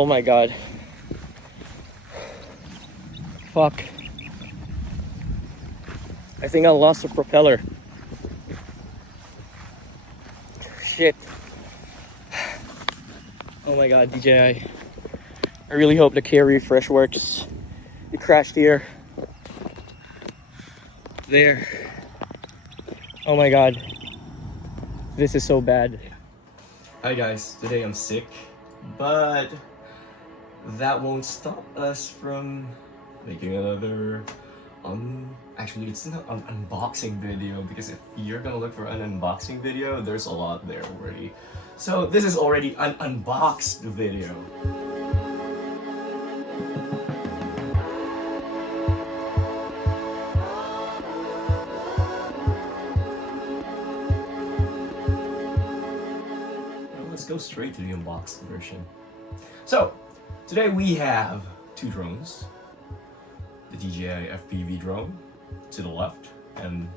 Oh my god. Fuck. I think I lost the propeller. Shit. Oh my god, DJI. I really hope the K refresh works. It crashed here. There. Oh my god. This is so bad. Hi guys, today I'm sick, but that won't stop us from making another actually it's not an unboxing video, because if you're gonna look for an unboxing video, there's a lot there already. So this is already an unboxed video. Let's go straight to the unboxed version. So today we have two drones. The DJI FPV drone to the left and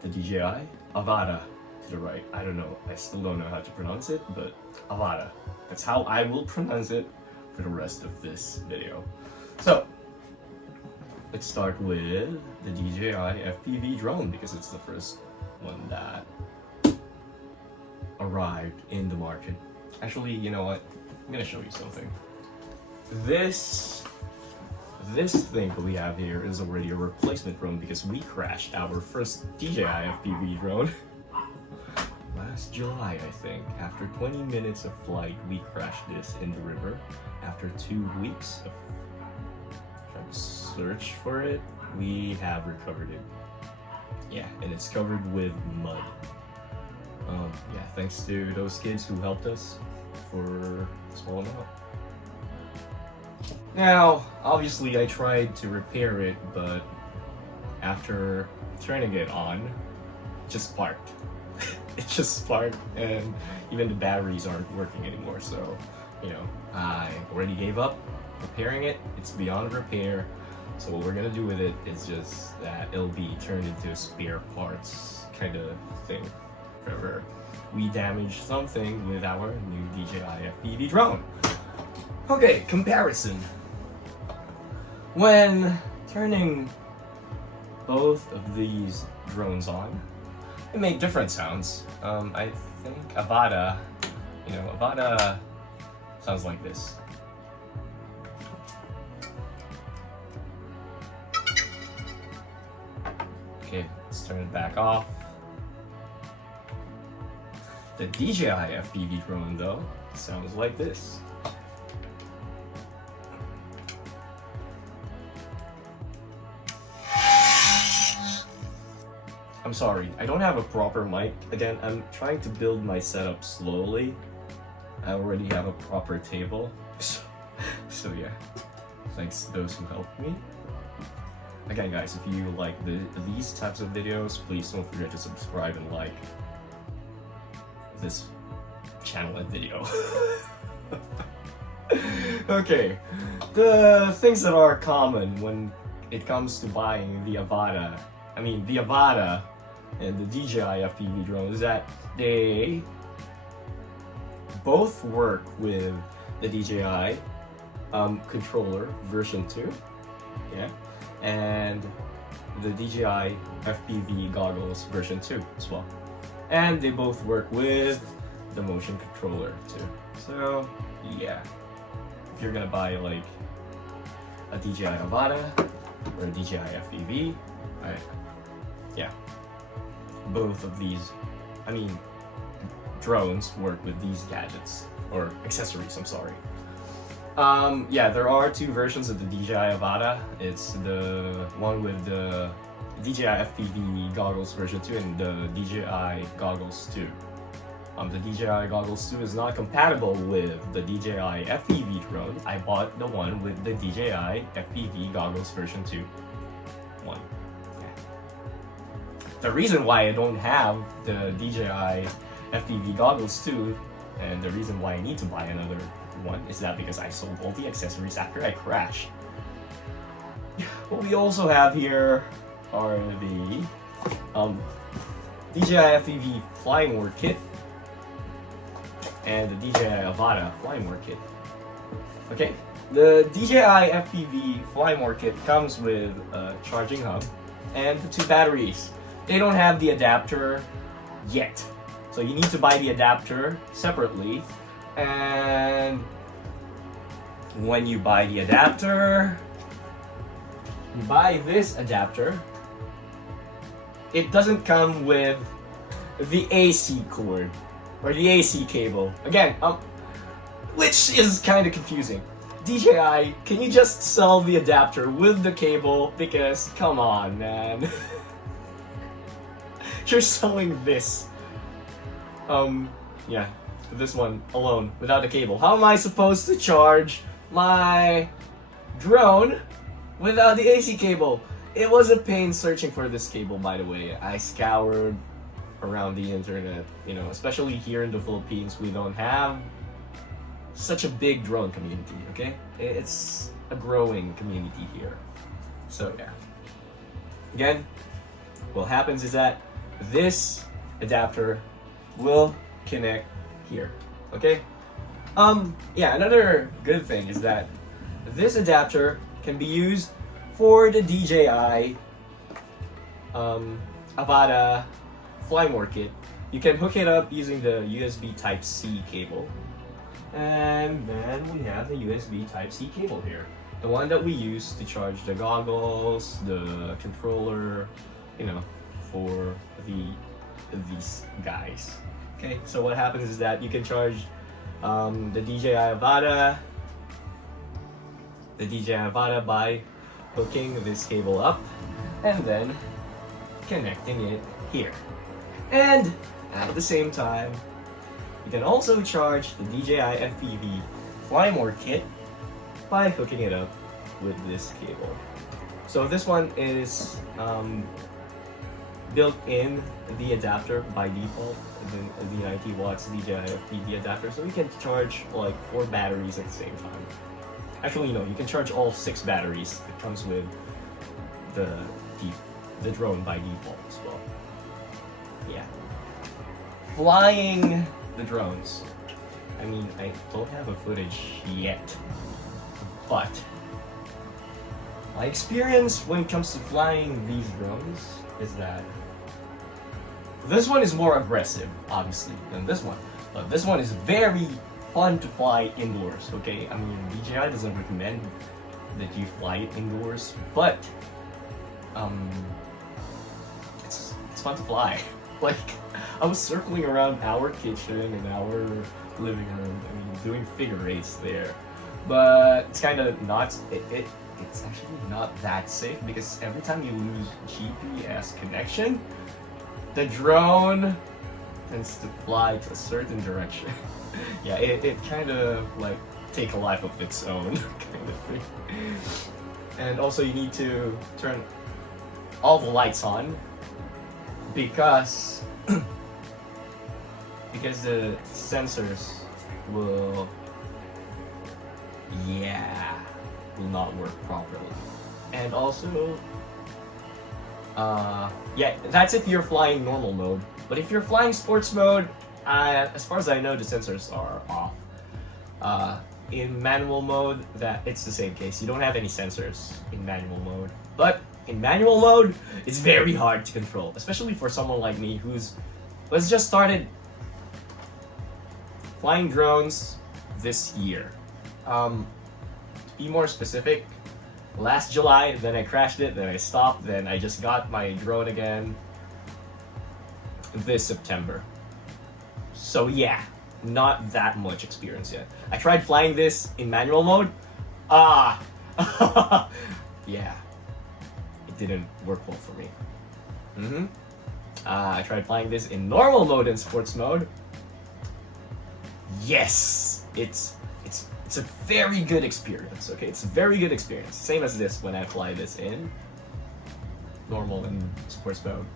the DJI Avata to the right. I don't know, I still don't know how to pronounce it, but Avata. That's how I will pronounce it for the rest of this video. So let's start with the DJI FPV drone, because it's the first one that arrived in the market. Actually, you know what? I'm gonna show you something. This thing that we have here is already a replacement drone, because we crashed our first DJI FPV drone last July, I think. After 20 minutes of flight, we crashed this in the river. After 2 weeks of trying to search for it, we have recovered it. Yeah, and it's covered with mud. Yeah, thanks to those kids who helped us for a small amount. Now, obviously I tried to repair it, but after turning it on, it just sparked. It just sparked, and even the batteries aren't working anymore, so, you know, I already gave up repairing it. It's beyond repair, so what we're gonna do with it is just that it'll be turned into a spare parts kind of thing. Whenever we damage something with our new DJI FPV drone. Okay, comparison. When turning both of these drones on, they make different sounds. I think Avata, Avata sounds like this. Okay, let's turn it back off. The DJI FPV drone, though, sounds like this. I'm sorry, I don't have a proper mic. Again, I'm trying to build my setup slowly. I already have a proper table. So yeah, thanks to those who helped me. Again guys, if you like these types of videos, please don't forget to subscribe and like this channel and video. Okay, the things that are common when it comes to buying the Avata, and the DJI FPV drone, is that they both work with the DJI controller version 2, yeah, and the DJI FPV goggles version 2 as well. And they both work with the motion controller too. So yeah, if you're gonna buy like a DJI Avata or a DJI FPV, yeah, both of these, drones work with these gadgets, or accessories, I'm sorry. Yeah, there are two versions of the DJI Avata. It's the one with the DJI FPV goggles version 2 and the DJI goggles 2. The DJI goggles 2 is not compatible with the DJI FPV drone. I bought the one with the DJI FPV goggles version 2 one. Yeah. The reason why I don't have the DJI FPV goggles 2, and the reason why I need to buy another one, is that because I sold all the accessories after I crashed. What we also have here are the DJI FPV Fly Smart kit and the DJI Avata Fly Smart kit. Okay, the DJI FPV Fly Smart kit comes with a charging hub and 2 batteries. They don't have the adapter yet, so you need to buy the adapter separately. And when you buy the adapter, you buy this adapter. It doesn't come with the AC cord or the AC cable. Again, which is kind of confusing. DJI, can you just sell the adapter with the cable? Because, come on, man. You're selling this. Yeah, this one alone, without the cable. How am I supposed to charge my drone without the AC cable? It was a pain searching for this cable, by the way. I scoured around the internet, you know, especially here in the Philippines, we don't have such a big drone community, okay? It's a growing community here. So yeah. Again, what happens is that this adapter will connect here, okay? Yeah, another good thing is that this adapter can be used for the DJI Avata Fly Smart kit. You can hook it up using the USB Type-C cable. And then we have the USB Type-C cable here. The one that we use to charge the goggles, the controller, you know, for these guys. Okay, so what happens is that you can charge the DJI Avata by hooking this cable up and then connecting it here. And at the same time, you can also charge the DJI FPV Fly Smart kit by hooking it up with this cable. So this one is built in the adapter by default, the 90 watts DJI FPV adapter, so you can charge like 4 batteries at the same time. Actually, no, you can charge all 6 batteries. It comes with the drone by default as well. Yeah. Flying the drones. I mean, I don't have a footage yet, but my experience when it comes to flying these drones is that this one is more aggressive, obviously, than this one. But this one is very fun to fly indoors, okay? I mean, DJI doesn't recommend that you fly it indoors, but it's fun to fly. Like, I was circling around our kitchen and our living room, I mean, doing figure eights there. But it's kind of not, it's actually not that safe because every time you lose GPS connection, the drone tends to fly to a certain direction. Yeah, it kind of like take a life of its own kind of thing. And also you need to turn all the lights on because the sensors will not work properly. And also yeah, that's if you're flying normal mode. But if you're flying sports mode, as far as I know, the sensors are off. In manual mode, it's the same case. You don't have any sensors in manual mode. But in manual mode, it's very hard to control, especially for someone like me who's just started flying drones this year. To be more specific, last July, then I crashed it, then I stopped, then I just got my drone again this September. So yeah, not that much experience yet. I tried flying this in manual mode. Yeah, it didn't work well for me. I tried flying this in normal mode and sports mode. Yes, it's a very good experience, okay? It's a very good experience. Same as this when I fly this in normal and sports mode.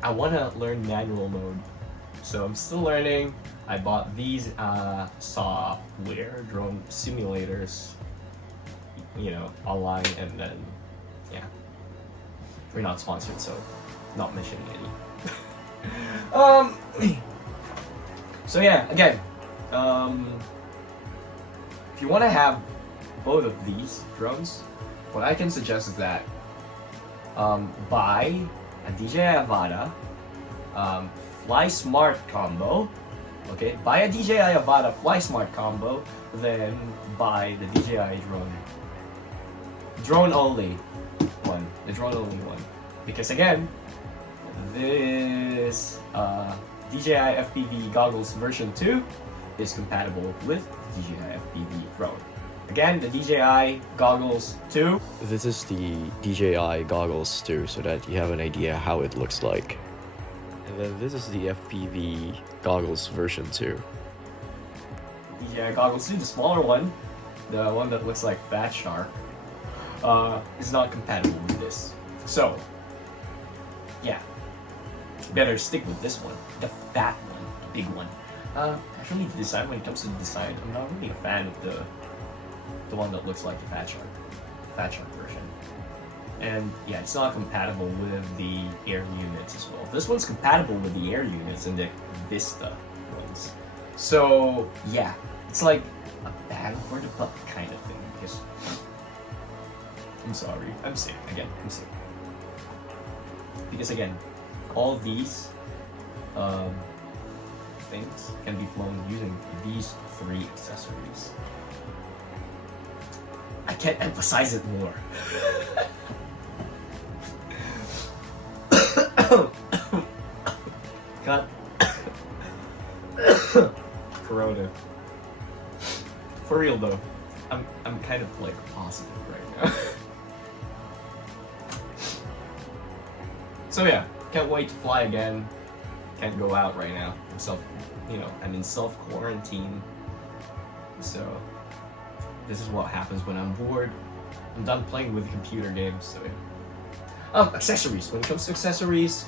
I want to learn manual mode, so I'm still learning. I bought these software drone simulators, you know, online, and then yeah, we're not sponsored, so not mentioning any. So yeah, again, if you want to have both of these drones, what I can suggest is that buy a DJI Avata Fly Smart Combo. Okay, buy a DJI Avata Fly Smart Combo, then buy the DJI drone only one, the drone only one. Because again, this DJI FPV goggles version 2 is compatible with the DJI FPV drone. Again, the DJI goggles 2. This is the DJI goggles 2, so that you have an idea how it looks like. And then this is the FPV goggles version 2. DJI goggles 2, the smaller one, the one that looks like Fat Shark, is not compatible with this. So, yeah, better stick with this one, the fat one, the big one. Actually, the design, when it comes to the design, I'm not really a fan of the one that looks like the Fat Shark version. And yeah, it's not compatible with the air units as well. This one's compatible with the air units and the Vista ones. So yeah, it's like a bang for the buck kind of thing. Because I'm sorry, I'm sick. I'm sick. Because again, all these things can be flown using these 3 accessories. I can't emphasize it more. God. Corona. For real though, I'm kind of like positive right now. So yeah, can't wait to fly again. Can't go out right now. I'm in self-quarantine. So this is what happens when I'm bored. I'm done playing with computer games, so yeah. Accessories. When it comes to accessories,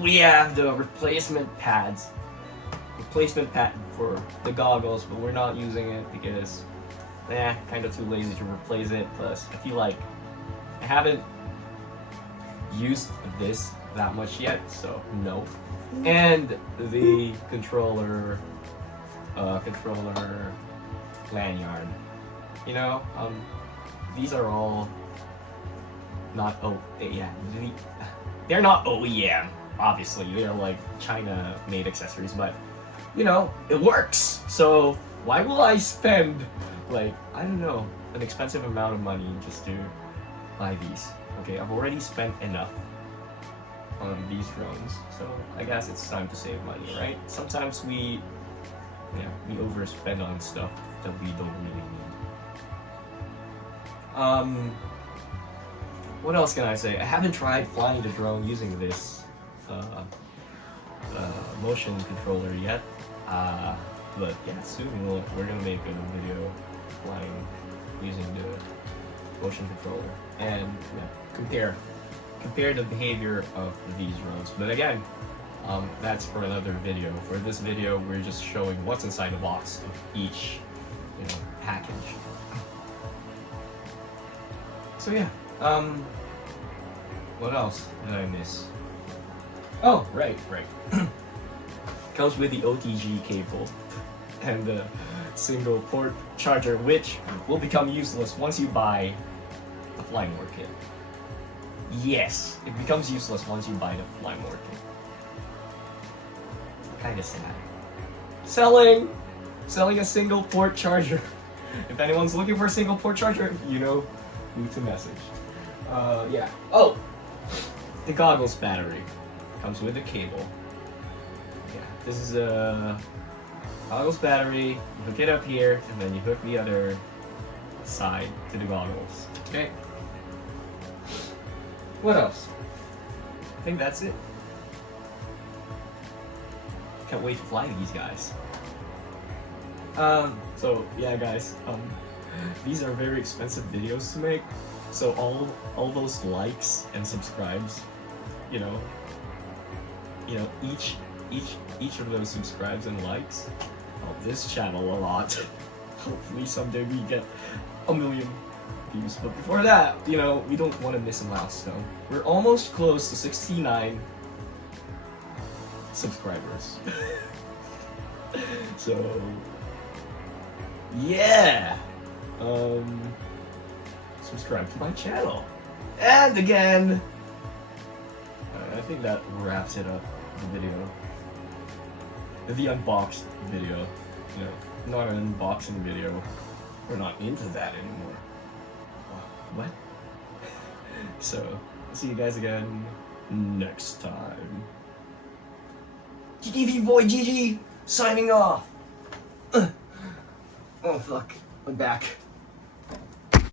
we have the replacement pad for the goggles, but we're not using it because, kind of too lazy to replace it. Plus, I feel like I haven't used this that much yet, so no. And the controller lanyard. These are all not they're not OEM. Obviously, they're like China-made accessories, but it works. So why will I spend an expensive amount of money just to buy these? Okay, I've already spent enough on these drones, so I guess it's time to save money, right? Sometimes we overspend on stuff that we don't really need. What else can I say? I haven't tried flying the drone using this motion controller yet, but yeah, soon we're gonna make a video flying using the motion controller and compare the behavior of these drones. But again, that's for another video. For this video, we're just showing what's inside the box of each package. So yeah, what else did I miss? Oh, right. Comes with the OTG cable and the single port charger, which will become useless once you buy the Fly More kit. Yes, it becomes useless once you buy the Fly More kit. Kinda sad. Selling a single port charger. If anyone's looking for a single port charger, you know who to message. Yeah. Oh, the goggles battery comes with the cable. Yeah, this is a goggles battery. You hook it up here, and then you hook the other side to the goggles. Okay. What else? I think that's it. Can't wait to fly these guys. So yeah, guys. These are very expensive videos to make. So all those likes and subscribes, each of those subscribes and likes help this channel a lot. Hopefully someday we get 1 million views. But before that, we don't want to miss a milestone. We're almost close to 69 subscribers. So yeah, subscribe to my channel. And again, I think that wraps it up, the video. The unboxed video. You know, not an unboxing video. We're not into that anymore. What? So, I'll see you guys again next time. GTV boy GG signing off. Oh fuck, I'm back.